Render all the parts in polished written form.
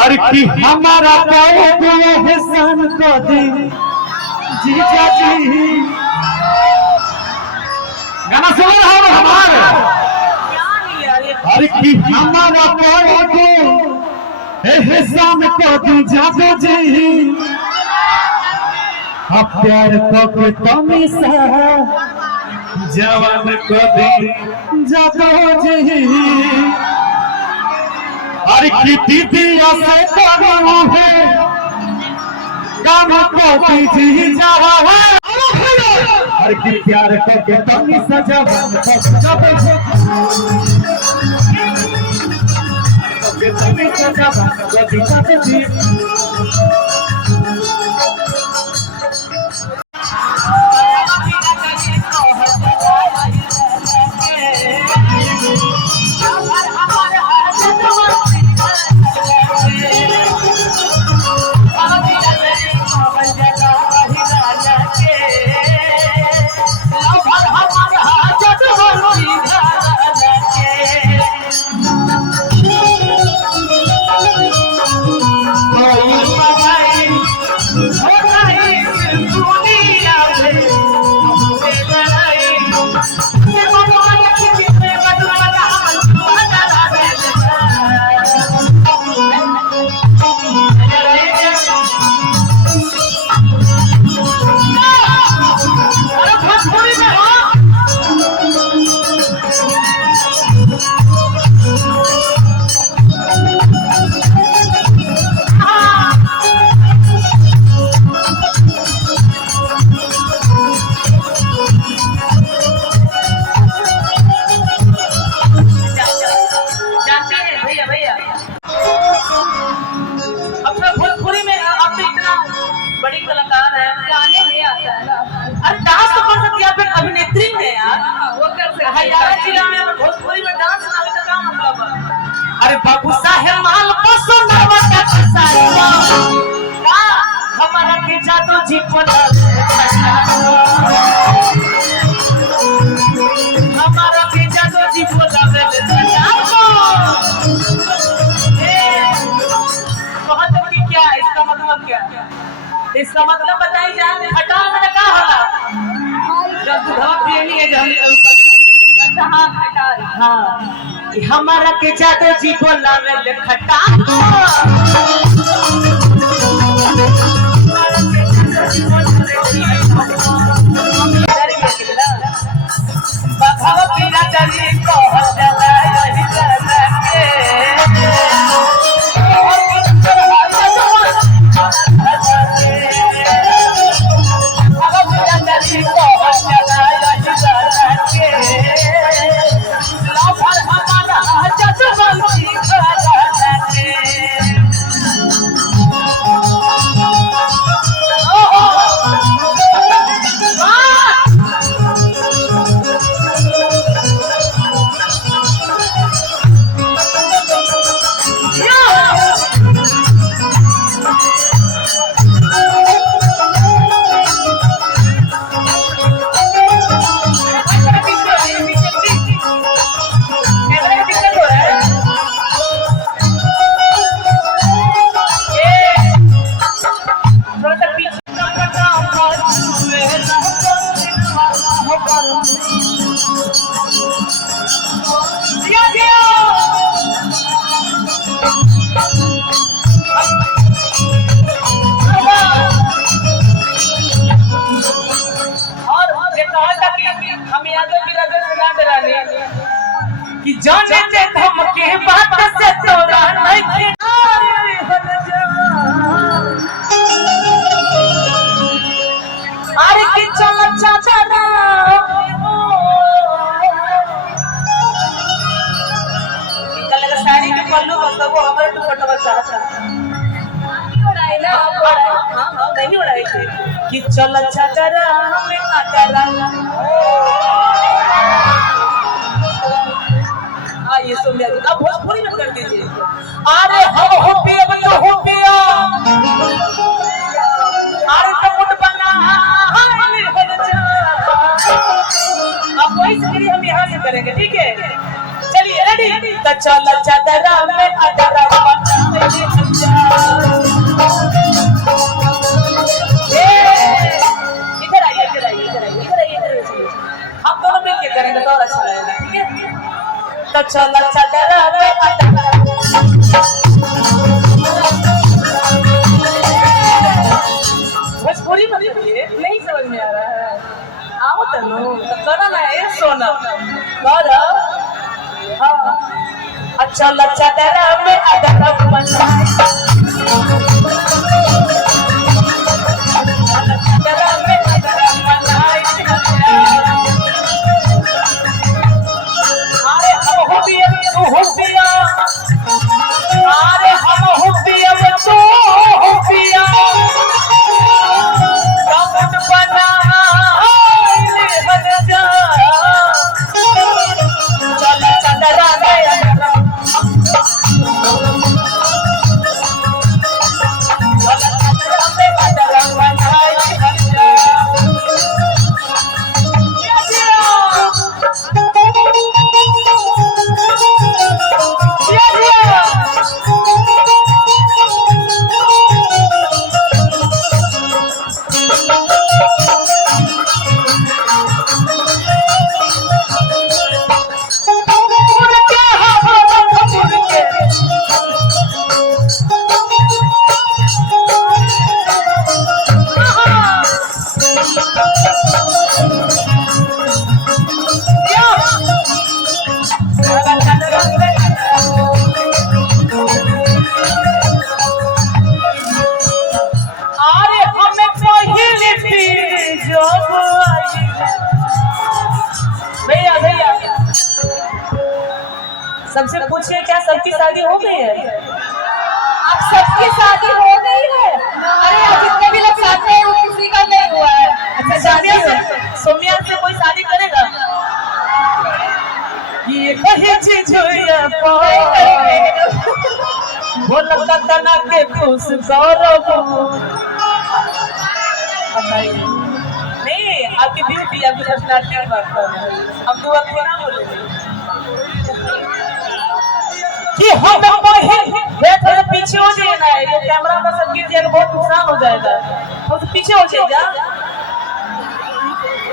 और कि हमारा पे एहसान को दी जीजा जी। गाना सुन रहा हो हमारे। और कि हमारा पे एहसान को दी जादू जी। प्यार को कमी सा जवान को दी जादू जी। और की दीदी से करो है काम को दीजिए जा है। और की प्यार को कमी सा जवान को दी भोजपुरी में डांस नाम का क्या मतलब है? अरे बाबू साहेब माल पसंद हमारा के जादू जी हमारा के जादू जी क्या इसका मतलब क्या? इसका मतलब बताई जाए। खटा में क्या होला जब दूधा प्रेमी है जब अच्छा हाँ खटाल। हाँ हमारा के जादू जी बोला रे खटा। कि जाने दे धमके बात से तोरा नहीं अरे कि चल चाचा निकल लगा साड़ी के पल्लू मतलब वो हमारे दुपट्टा चाचा हां नहीं उड़ाई थी कि चल चाचा हमें काटला। ये सुन लिया अब भोजपुरी में कर दीजिए। अरे हम हो पिया तो हो पिया अरे तो कुट बना अब वही से हम यहाँ से करेंगे ठीक है। चलिए रेडी तो चल चादरा में अदरा चला चदरा में अदरा भोजपुरी में नहीं समझ में आ रहा है। आओ तनु तो करो ना ये सोना करो। हाँ चला चदरा में अदरा बनाए चदरा में अदरा बनाए अरे हम हो पिया तू हो पिया अरे हम हो पिया तू हो पिया कमट बना ले हट जा चल चदरा में चल चदरा में अदरा बनाए हट जा सबसे पूछिए क्या सबकी शादी हो गई है? अब सबकी शादी हो गई है। अरे जितने भी लोग साथ में हैं वो किसी का नहीं हुआ है। अच्छा सोमिया से कोई शादी करेगा? ये कहे चिजुया पो वो लगता तना के खुश करो नहीं आपकी ब्यूटी आपकी पर्सनालिटी बात कर रहे हैं। अब दो वक्त ना बोलेंगे कि हम थोड़ा पीछे हो जाए ना ये कैमरा का सब गिर जाएगा बहुत नुकसान हो जाएगा तो पीछे हो जाएगा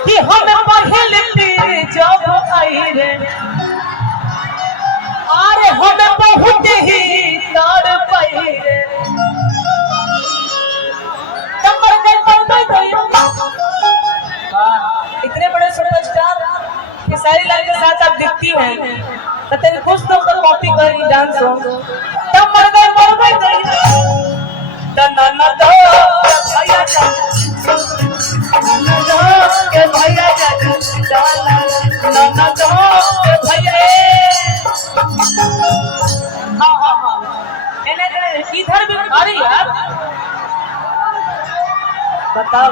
कि हम पहले जब आई रे अरे हम बहुत ही तार पाई रे कमर गई इतने बड़े सुपरस्टार ये सारी लाइन के साथ आप दिखती हैं तो तेरे कुछ तो कॉपी करी डांस हो तब मर गई ना तो भैया जा के भैया जा ना तो भैया हाँ इधर भी अरे यार बताओ